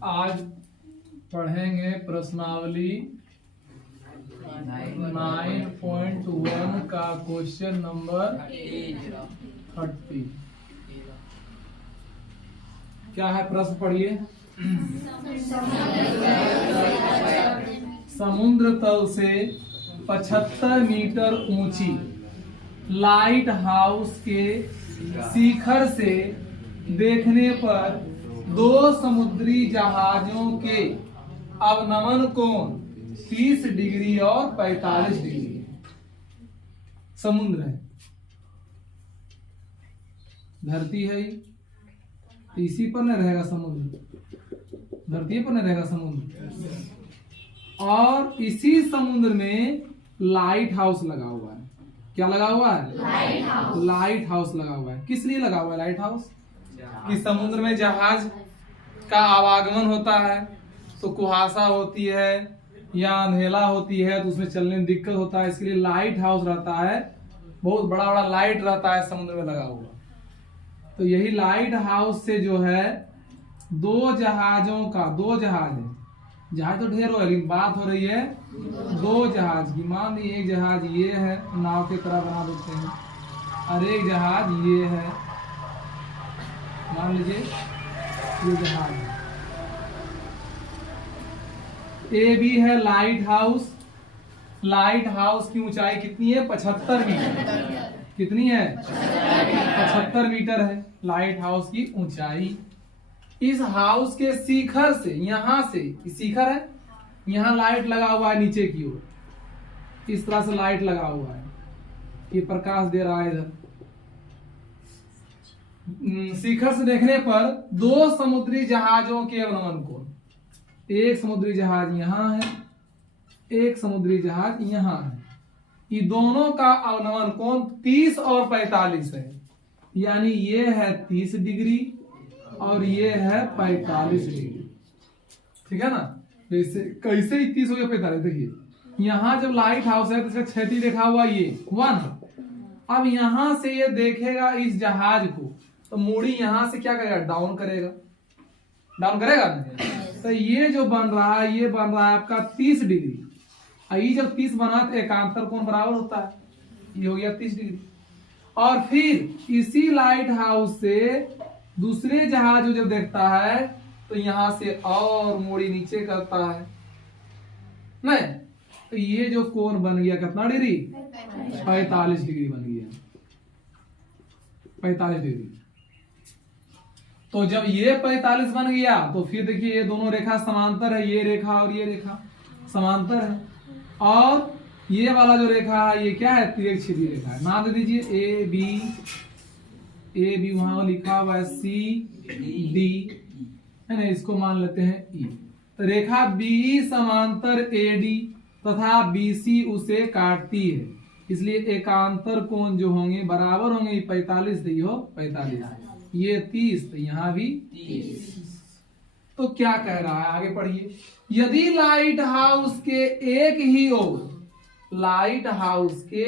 आज पढ़ेंगे प्रश्नावली 9.1 का क्वेश्चन नंबर 30। क्या है प्रश्न पढ़िए। समुद्र तल से 75 मीटर ऊंची लाइट हाउस के शिखर से देखने पर दो समुद्री जहाजों के अवनमन कोण 30 डिग्री और 45 डिग्री। समुद्र है, धरती है, इसी पर न रहेगा समुद्र, धरती पर न रहेगा समुद्र। और इसी समुद्र में लाइट हाउस लगा हुआ है। क्या लगा हुआ है? लाइट हाउस लगा हुआ है। किस लिए लगा हुआ है लाइट हाउस? कि समुद्र में जहाज का आवागमन होता है तो कुहासा होती है या अंधेला होती है तो उसमें चलने में दिक्कत होता है, इसके लिए लाइट हाउस रहता है। बहुत बड़ा बड़ा लाइट रहता है समुद्र में लगा हुआ। तो यही लाइट हाउस से जो है दो जहाजों का, दो जहाज है, जहाज तो ढेर हो, लेकिन बात हो रही है दो जहाज की। मान लीजिए एक जहाज ये है, नाव की तरह बना देते हैं, और एक जहाज ये है, मान लीजिए ये जहाज है। ए बी है लाइट हाउस। लाइट हाउस की ऊंचाई कितनी है? 75 मीटर। कितनी है? 75 मीटर है लाइट हाउस की ऊंचाई। इस हाउस के शिखर से, यहां से शिखर है, यहां लाइट लगा हुआ है नीचे की ओर, इस तरह से लाइट लगा हुआ है, ये प्रकाश दे रहा है इधर। शिखर से देखने पर दो समुद्री जहाजों के अवनमन कोण, एक समुद्री जहाज यहां है, एक समुद्री जहाज यहां है, ये दोनों का अवनमन कोण 30 और 45 है। यानी ये है 30 डिग्री और ये है 45 डिग्री। ठीक है ना? जैसे कैसे ही 30 हो गया 45। देखिए यहां जब लाइट हाउस है तो इसका क्षैतिज देखा हुआ ये 1। अब यहां से ये देखेगा इस जहाज को तो मूड़ी यहां से क्या करेगा? डाउन करेगा। डाउन करेगा ना? तो ये जो बन रहा है, ये बन रहा है आपका 30 डिग्री। ये जब 30 बना तो एकांतर कोण बराबर होता है, ये हो गया 30 डिग्री। और फिर इसी लाइट हाउस से दूसरे जहाज जब देखता है तो यहां से और मोड़ी नीचे करता है, नहीं तो ये जो कोण बन गया कितना डिग्री? 45 डिग्री बन गया, 45 डिग्री। तो जब ये 45 बन गया तो फिर देखिए ये दोनों रेखा समांतर है, ये रेखा और ये रेखा समांतर है। और ये वाला जो रेखा है ये क्या है? तिर्यकछेदी रेखा है। नाम दे दीजिए ए बी, वहां लिखा हुआ है सी डी, है ना, इसको मान लेते हैं ई। तो रेखा बी समांतर एडी तथा बीसी उसे काटती है, इसलिए एकांतर कोण जो होंगे बराबर होंगे। 45 तो हो 45, ये 30 तो यहाँ भी 30। तो क्या कह रहा है आगे पढ़िए। यदि लाइट हाउस के एक ही ओर, लाइट हाउस के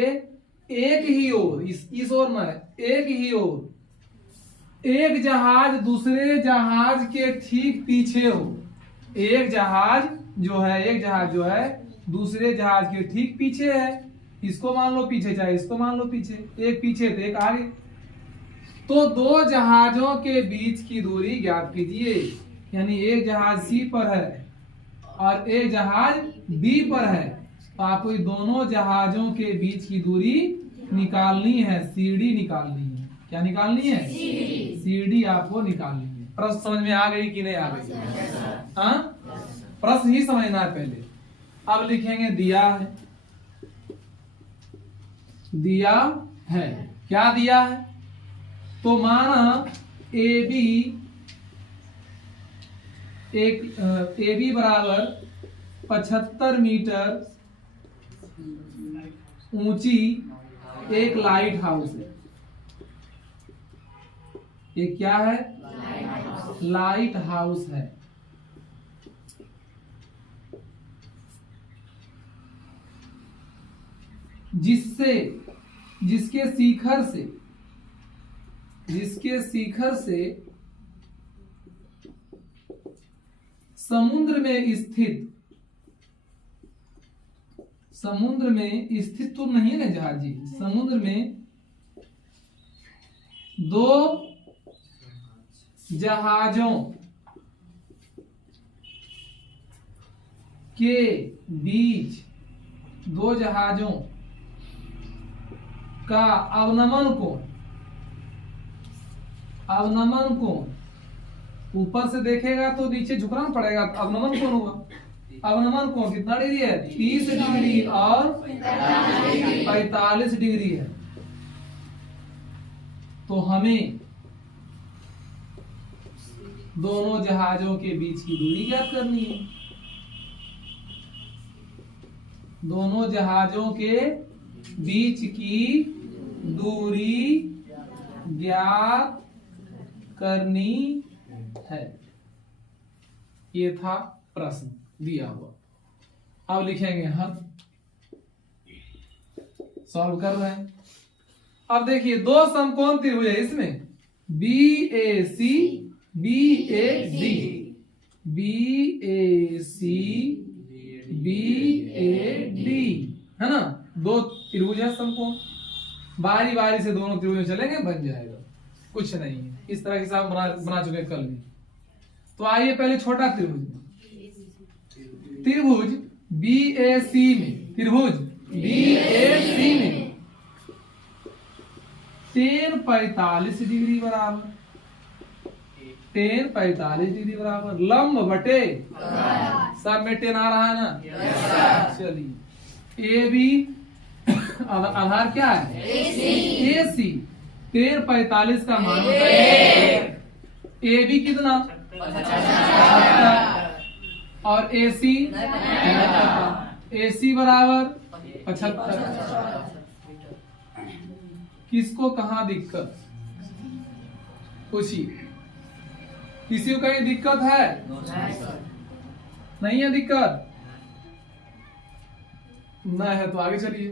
एक ही ओर, इस ओर में एक ही ओर एक जहाज दूसरे जहाज के ठीक पीछे हो, एक जहाज जो है दूसरे जहाज के ठीक पीछे है, इसको मान लो पीछे, चाहे इसको मान लो पीछे, एक पीछे तो एक आगे, तो दो जहाजों के बीच की दूरी ज्ञात कीजिए। यानी एक जहाज सी पर है और एक जहाज बी पर है, तो आपको दोनों जहाजों के बीच की दूरी निकालनी है, सीडी निकालनी है। क्या निकालनी है? सीडी आपको निकालनी है। प्रश्न समझ में आ गई कि नहीं आ गई? हाँ, प्रश्न ही समझना है पहले। अब लिखेंगे दिया है, दिया है। क्या दिया है? तो माना ए बी बराबर 75 मीटर ऊंची एक लाइट हाउस है। ये क्या है? लाइट हाउस है। जिसके शिखर से समुद्र में स्थित तो नहीं है ना जहाज जी, समुद्र में दो जहाजों के बीच दो जहाजों का अवनमन कोण ऊपर से देखेगा तो नीचे झुकना पड़ेगा, अवनमन कोण हुआ। अवनमन कोण कितना डिग्री है? 30 डिग्री और 45 डिग्री है। तो हमें दोनों जहाजों के बीच की दूरी ज्ञात करनी है। दोनों जहाजों के बीच की दूरी ज्ञात करनी है। ये था प्रश्न दिया हुआ। अब लिखेंगे हम, सॉल्व कर रहे हैं। अब देखिए दो समकोण त्रिभुज है इसमें, BAC BAD, BAC BAD है ना, दो त्रिभुज है समकोण। बारी बारी से दोनों त्रिभुज चलेंगे, बन जाएगा, कुछ नहीं है। इस तरह के साथ बना चुके कल भी। तो आइए पहले छोटा त्रिभुज BAC में, त्रिभुज BAC में tan 45 डिग्री बराबर, tan 45 डिग्री बराबर लंब बटे, सब में tan आ रहा है ना। चलिए AB आधार क्या है? AC। tan 45 का मान बताइए। AB कितना? 75। और AC AC बराबर 75। किसको कहाँ दिक्कत? पूछिए, किसी को कहीं दिक्कत है? नहीं है दिक्कत? नहीं है तो आगे चलिए।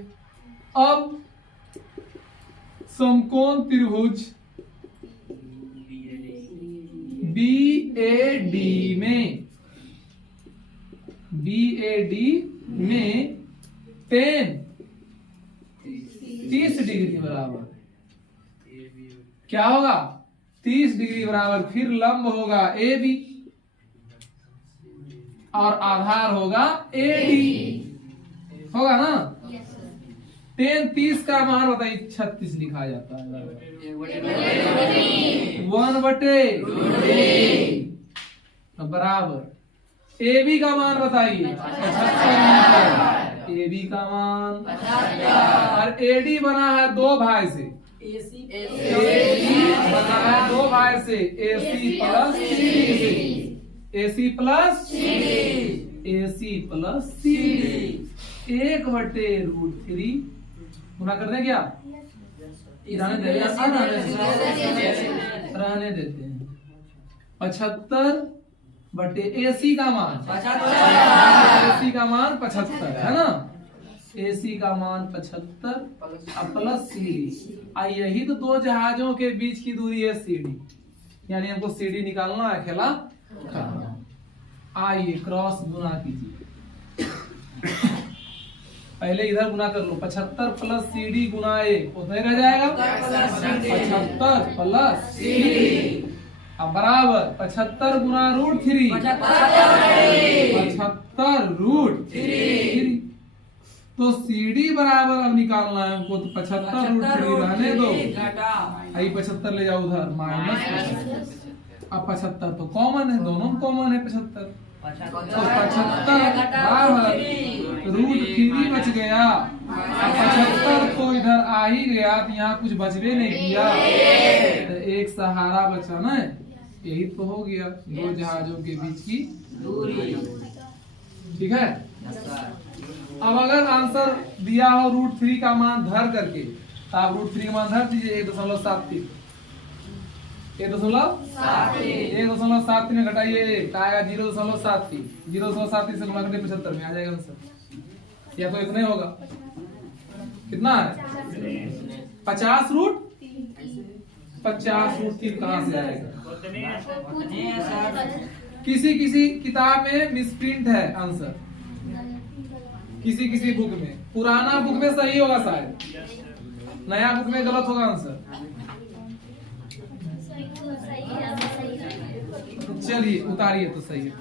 अब समकोण त्रिभुज BAD में tan 30 डिग्री बराबर क्या होगा? 30 डिग्री बराबर, फिर लंब होगा AB और आधार होगा AD, होगा ना। tan 30 का मान बताइए, 36 लिखा जाता है, 1/2 बराबर। AB का मान बताइए, 75। AB का मान, और AD बना है दो भाई से, AD बना है दो भाई से, AC प्लस CD, 1/√3 गुना कर दें क्या? रहने देते हैं। 75/AC का मान, AC का मान 75 है ना। AC का मान 75 प्लस CD। यही तो दो जहाजों के बीच की दूरी है CD, यानी हमको CD निकालना है। खेला खत्म। आइए क्रॉस गुना कीजिए। पहले इधर गुना कर लो, 75 प्लस CD गुना 1 उतने रह जाएगा 75 प्लस CD अब बराबर 75 गुना √3, 75√3। तो CD बराबर अब निकालना है हमको, तो 75√3 रहने दो, 75 ले जाओ उधर, -75। अब 75 तो कॉमन है, दोनों कॉमन है 75, तो 75 बराबर √3 बच गया। 75 तो इधर आ ही गया, तो यहाँ कुछ बचवे नहीं किया, तो एक सहारा बचा ना, यही तो हो गया दो जहाजों के बीच की दूरी। ठीक है। अब अगर आंसर दिया हो √3 का मान धर करके, तो आप √3 का मान धर दीजिए, 1.73, 1.73 में घटाइए, आएगा 0.73, 0.73 से गुणा करके 75 में आ जाएगा आंसर। या तो इतने होगा, कितना है 50√3 कहाँ से आएगा? किसी किसी किताब में मिसप्रिंट है आंसर, किसी किसी बुक में। पुराना बुक में सही होगा शायद, नया बुक में गलत होगा आंसर। चलिए उतारिए तो सही है।